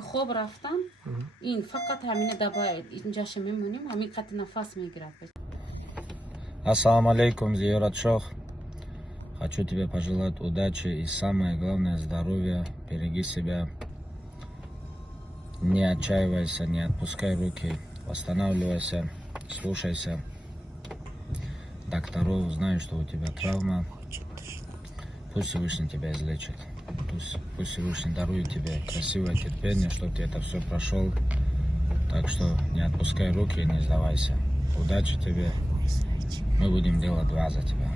خوب رفتم این فقط همین دبای اینجاش میمونیم همین قط نفس میگیرد. Ассаламу алейкум, Зиёрат Шох. Хочу тебе пожелать удачи и самое главное здоровья. Береги себя. Не отчаивайся, не отпускай руки. Восстанавливайся, слушайся докторов. Знаю, что у тебя травма. Пусть Всевышний тебя излечит. Пусть Всевышний дарует тебе красивое терпение, чтобы ты это все прошел. Так что не отпускай руки и не сдавайся. Удачи тебе. Мы будем делать два за тебя.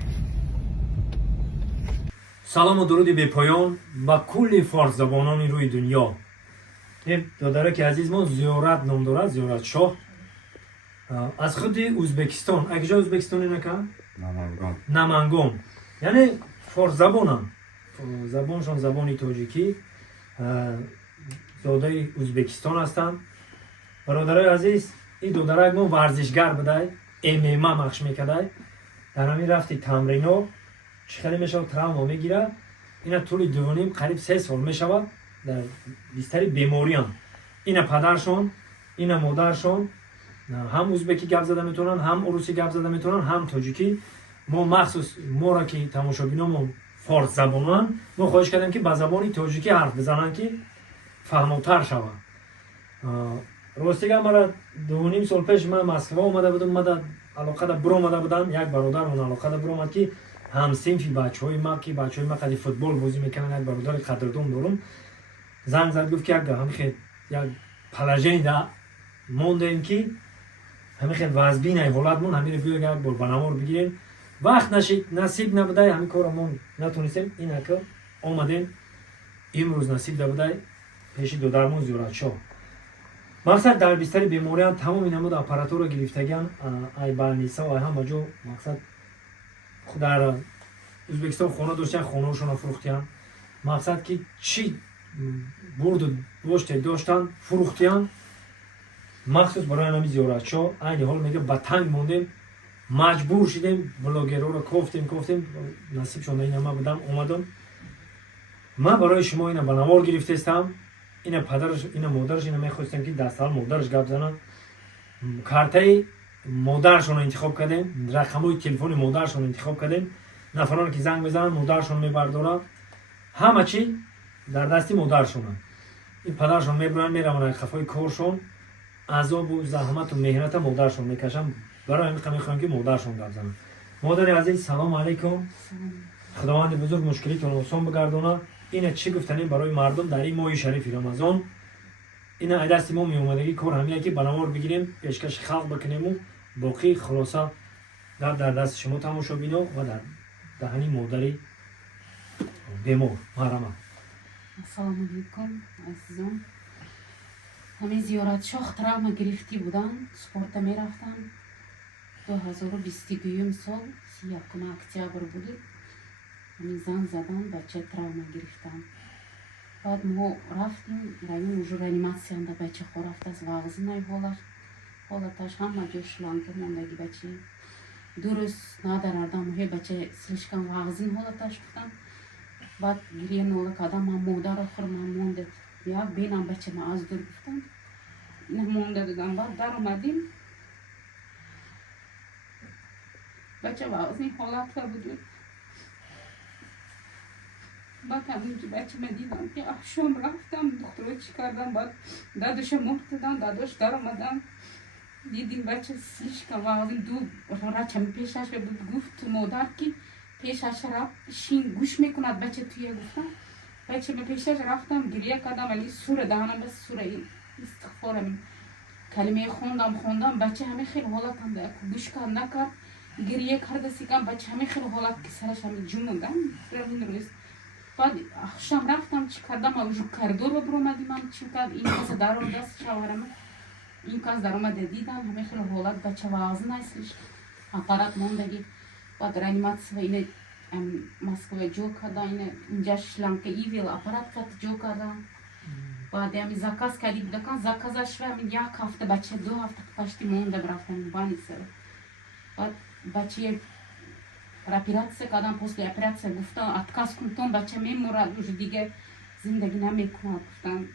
салом و درود به پایان با کل فارس زبانان روی دنیا. دادره که عزیز ما زیارت نام دارد، زیارت شاه از خود ازبکستان. اگه جا ازبکستانی نکن؟ نمانگان. یعنی فارس زبانم، زبانشان زبانی تاجیکی، زاده ازبکستان هستند. برادرای عزیز، این دادره ما ورزشگر بوده، MMA مخش میکرده. در همین رفتی تمرین ها چخیلی میشه تراوما میگیره. اینا طول دوونیم قریب 3 سال میشود در بیستری بیماریان. اینا پدرشون، اینا مادرشون هم ازبکی گپ زده میتونن، هم روسی گپ زده میتونن، هم تاجیکی. ما مخصوص ما را که تماشابینامون فارس زبانان، ما خواهش کردیم که با زبانی تاجیکی حرف بزنن که فهموتر شود. راستیگه مرا 2.5 سال پیش من مسکو اومده بودم، من علاقه دا برو اومده بودم. یک برادر من علاقه دا برو اومد که هم صنفی بچهای ما که بچهای ما خیلی فوتبال بازی میکنن. یک برادر قدردان دارم، زنگ زد گفت که همین یک پلاژین دا موندیم که همین وزبین حالتمون همین رو بیاید یک بار بنامور بگیریم. وقت نصیب نبوده همین کارمون نتونستیم. اینا که اومدیم امروز نصیب نبوده پیش دادرمون زیارت شاه. مقصد در بیستری بیماریان تمام این نمود اپاراتور گرفتگیان ای بالنیسا و همه جو. مقصد در ازبکستان خانه داشتن، خانه‌شون فروختیان. مقصد که چی برد داشتن فروختیان. مخصوص برای نمی زیارت شاه این حال میگه با تنگ موندیم، مجبور شدیم بلاگرها رو کفتیم. نصیب شده این همه بودم اومدم. من برای شما اینا بنوار گرفتستم. اینا پدرش، اینا مادرش، اینا میخواستم که دست حال مادرش گپ زنن. کارتای مادرشون رو انتخاب کردیم، رقمای تلفن مادرشون رو انتخاب کردیم. نفرانی که زنگ بزنن مادرشون میبردارن. همه چی در دستی مادرشونه. این پدرشون میبرن میرن خفای کارشون، عذاب و زحمت و مهنت مادرشون میکشن. برای همین میخوام که مادرشون گپ زنن. مادر عزیز سلام علیکم. خداوند بزرگ مشکلیتون آسان بگردونه. اینا چی گفتنیم برای مردم در این ماه شریف رمضان. اینا دست ما می اومدگی کار همینه که بنوار بگیریم، پیشکش خلق بکنیم و باقی خلاصه در دست شما تماشا بینو و در دهنی مادری بیمار محرمه. السلام علیکم عزیزان. همین زیارت شاه تراوما گرفتی بودن، سپورت میرفتم. 2022 سال 31 اکتبر بود. همین زنگ زدن بچه تراوما گرفتن. بعد ما رفتیم رایون уже реанимация да бача хорафт аз вағзинай ҳолаташ ҳама ҷо шланка мондаги бача дуруст надарардам ҳе бача слишком вағзин ҳолаташ гуфтам. баъд гирия нола кардам. ман модар охир ман монда як бинам бача ман аз дур гуфтам. ина монда додам. баъд дар омадим бача вағзин ҳолатка буд. بعد همینجا بچه من دیدم که شام رفتم دکتر چی کردم. بعد داداش مرد دادم، داداش در آمدم دیدیم بچه سلیشکم وازیم دو رچم پیشش بود. گفت تو مادر که پیشش رفت شین گوش میکند بچه توی. گفتم بچه من پیشش رفتم گریه کردم ولی سوره دهنم بس سوره استغفارم کلمه خوندم. بچه همه خیلی حالتم ده گوش کرد نکرد گریه کرده سیکم. بچه همه خیلی حالت که سرش همه جموندم. این روز بعد شام رفتم چی کردم اوجو کاریدور رو برآمدیم. چی کرد این کس در آمد دست شوهرم این کس در آمد دیدم همه خیلی حالت بچه وازن هستش اپارات موندگی. بعد реанимация اینه مسکو جو کردن. اینجا شلانکه ایویل اپارات کات جو کردن. بعد همین زاکاز کردی بودن. زاکازش همین یک هفته بچه 2 هفته پشتی مونده برفتن بانی سر. بعد بچه операция кардам. после операции гуфтам отказ кунтон бача меморад уже диге зиндагӣ наметавонад. гуфтам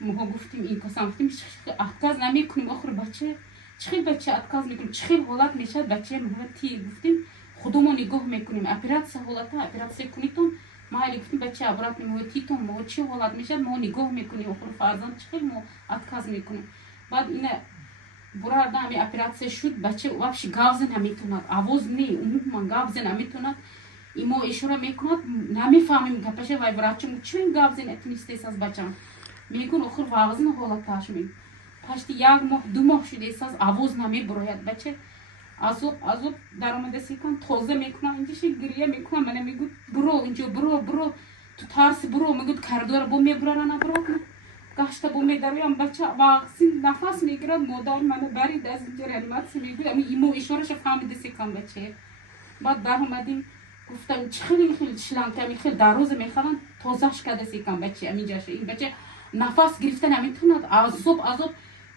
ما گفتیم این کسان گفتیم اتکاز نمیکنیم آخر بچه چخیل بچه اتکاز میکنیم چخیل حالت میشه بچه مهمتی گفتیم خودمون نگاه میکنیم اپراتسیا حالت اپراتسیا کنیتون ما هلی گفتیم بچه ابرات مهمتیتون ما چی حالت میشه ما نگاه میکنیم آخر فرزند چخیل ما اتکاز میکنیم بعد اینه برای دامی اپراتسیا شد بچه وابش گاوز نمیتوند آواز نی عموما گاوز نمیتوند ایمو اشاره میکند نمیفهمیم که پشه وای براتچم چون گاوز نتونسته از بچم میگن آخر واغزن حالتاش می پشت یک ماه دو ماه شده است از آواز نمیبراید بچه azot در آمده سیکن تازه میکنم اینجاش گریه میکنم من میگم برو اینجا برو تو ترس برو میگم کاردور بو میبرن برو گاشته بو میداریم بچه واقعی نفس میگیرد مادر من برید از اینجا رنمات میگم ایمو اشارهش فهمیده سیکن بچه بعد در آمدیم گفتم خیلی شلم کمی خیلی در روز میخوام تازهش کرده سیکن بچه اینجاش این بچه نفس گرفتن نمیتوند عذاب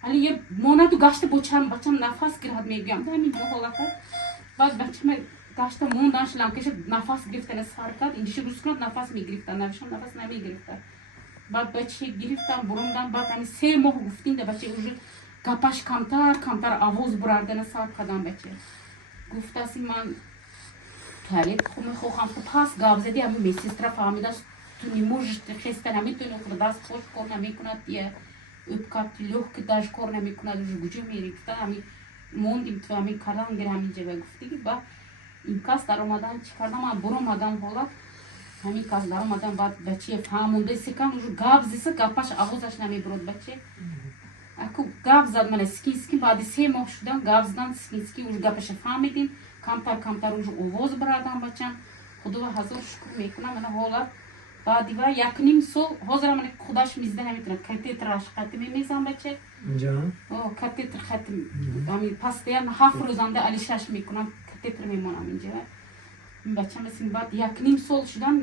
ولی یه مونت گاشته بچم نفس گرفت میگم همین حالت بعد بچه گاشته موندن شلم کشه نفس گرفتن سر کرد اینجوری روز کرد نفس میگرفتن نمیشون نفس نمیگرفتن بعد بچه گرفتن بروندن بعد یعنی 3 ماه گفتین ده بچه уже گپش کمتر آواز بردن سر کردن بچه گفته سی من توالет خواهم تو پاس گاو زدی همین میسیسترا فهمیده تو نیموش خسته نمیتونه خود دست خوش کار نمیکند یه ابکات لوح داش کار نمیکند уже گوجه میریخته همین موندیم تو همین کردن گر همین جبه گفتی با این کس در اومدن چی کردم من برو اومدم حالا همین کس در اومدن بعد بچه فهمونده سکن уже گاو زیسه گپش آوازش نمیبرد بچه اکو گاو زد من سکی بعد 3 ماه شدن گاو زدن سکی уже گپش فهمیدیم کمتر уже آواز بردم بچم خدا هزار شکر میکنم من حالا بعد دیگه یک نیم سال حاضر من خودش میزده نمیتونه کاتترش ختم میزنم بچه اینجا کاتتر ختم همین پس دیگه 7 روزنده علیشش میکنم کاتتر میمونم اینجا بچه مثل بعد یک نیم سال شدن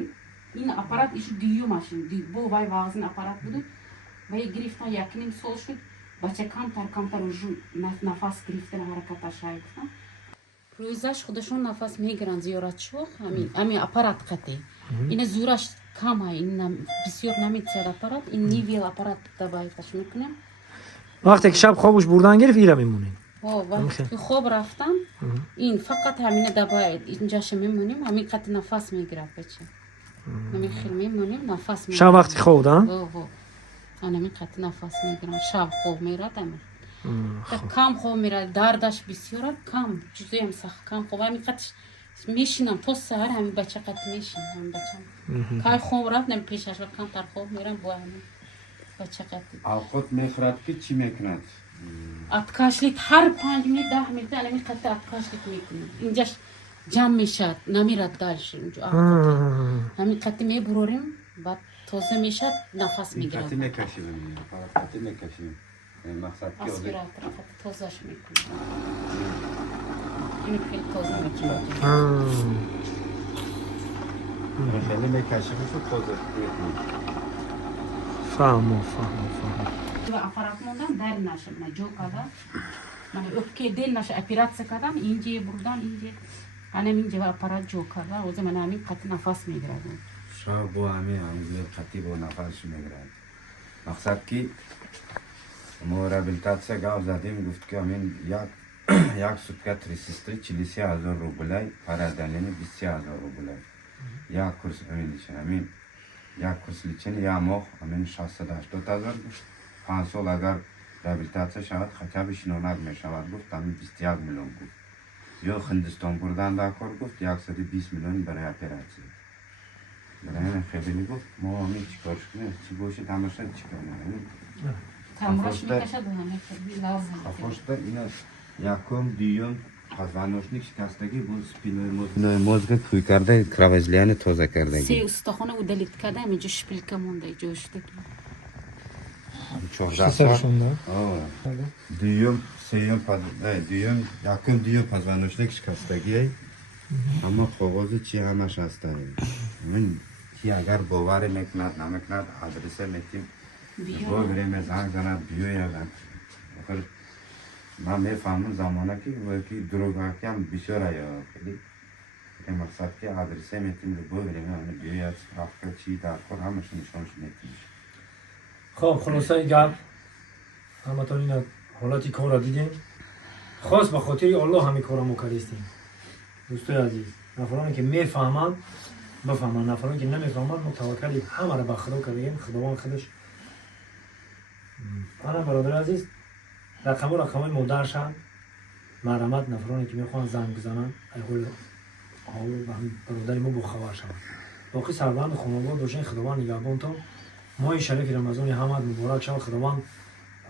این اپارات ایشو دیو ماشین بو وای واغزین اپارات بود و گرفتن یک نیم سال شد بچه کمتر уже نفس گرفتن حرکتش گفتم روزش خودشون نفس میگیرن زیارت شو همین اپارات قطعی این زورش کم های این بسیار نمیتسد اپارات این نیویل اپارات دبایتش میکنم وقتی که شب خوابش بردن گرفت ایره میمونیم وقتی خواب رفتم این فقط همین دبایت اینجاش میمونیم همین قطع نفس میگیرد بچه همین خیلی میمونیم نفس میگیرد شب وقتی خواب ها؟ همین قطع نفس میگیرم شب خواب میرد همین کم خواب میرد دردش بسیار کم چیزی هم سخت کم خواب همین قطع میشینم تا سهر همین بچه قطع میشینم همین بچه که خواب رفت نمی پیشش و کمتر خواب میرم با همین بچه قطع آخوت میخورد که چی میکند؟ اتکاشلیت هر 5 منت 10 منت همین قطع اتکاشلیت میکنم اینجاش جمع میشد نمیرد دالش اونجا همین قطع میبروریم بعد تازه میشد نفس میگیرد قطع میکشیم قطع میکشیم مقصد که اسپیراتور قطع تازهش میکنم اینو خیلی تازه میکنم خیلی میکشیم شو تازه میکنیم فهمو و افراد موندم در نشد من جو کردم من اوکی دل نشه اپراتسیا کردم اینجا بردم اینجا hanem اینجا اپرات جو کردم روز من همین قطع نفس میگیردم شب با همین قطعی با نفسش میگیرد مقصد که ما رابیلیتاسیا گاو زدیم گفت که همین یک سوتکت ریسیستری 43,000 روبلای پارادلینی 20,000 روبلای یک کورس همین یک کورس لیچن یا ماه همین 680,000 5 سال اگر رابیلیتاسیا شود خطاب شنونک میشود گفت همین 21 میلیون گفت یا هندوستان بردن دکار گفت 120 میلیون برای اپراتسیا برای خیلی گفت ما همین چیکارش کنیم چی باشه تماشا چیکار کنیم کامراش میکشد و همه خیلی لازم خوشتا اینا یکم دیوم پزوانوشنیک شکستگی بود سپینای مزگ توی کرده کراوزلیان تازه کردگی 3 استخوان او دلیت کرده اینجا شپلکه مونده جوشته 14 سال دیوم یکم دیوم پزوانوشنیک شکستگی اما کاغذ چی همش هسته من کی اگر باور میکند نمیکند آدرس میتیم با بریم زنگ زند بیاید آخر من میفهمم زمانه که دروغ هم بسیار آیا خیلی مقصد که آدرس میتیم با بریم بیاید افکار چی در کار همش نشانش میتیم خب خلاصه گپ همتون این حالتی کار را دیدیم خاص به خاطر الله همین کار ما کردیم دوستای عزیز نفرانی که میفهمند بفهمند نفرانی که نمیفهمند ما توکل همه را به خدا کردیم خداوند خودش انا برادر عزیز رقم مادرش مرحمت نفرانی که میخوان زنگ بزنن اول حال به برادر ما بخبر شوند باقی سربلند خانواده دوشین خداوند نگهبانتان ماه شریف رمضان حمد مبارک شود خداوند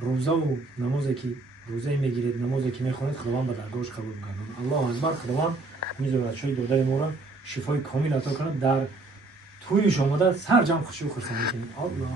روزه و نمازی که روزه میگیرید نمازی که میخونید خداوند به درگاهش قبول کنه الله اکبر خداوند میذاره شوی داده ما را شفای کامل عطا کنه در توی شما در سر جمع خوشی و خرسندی کنید الله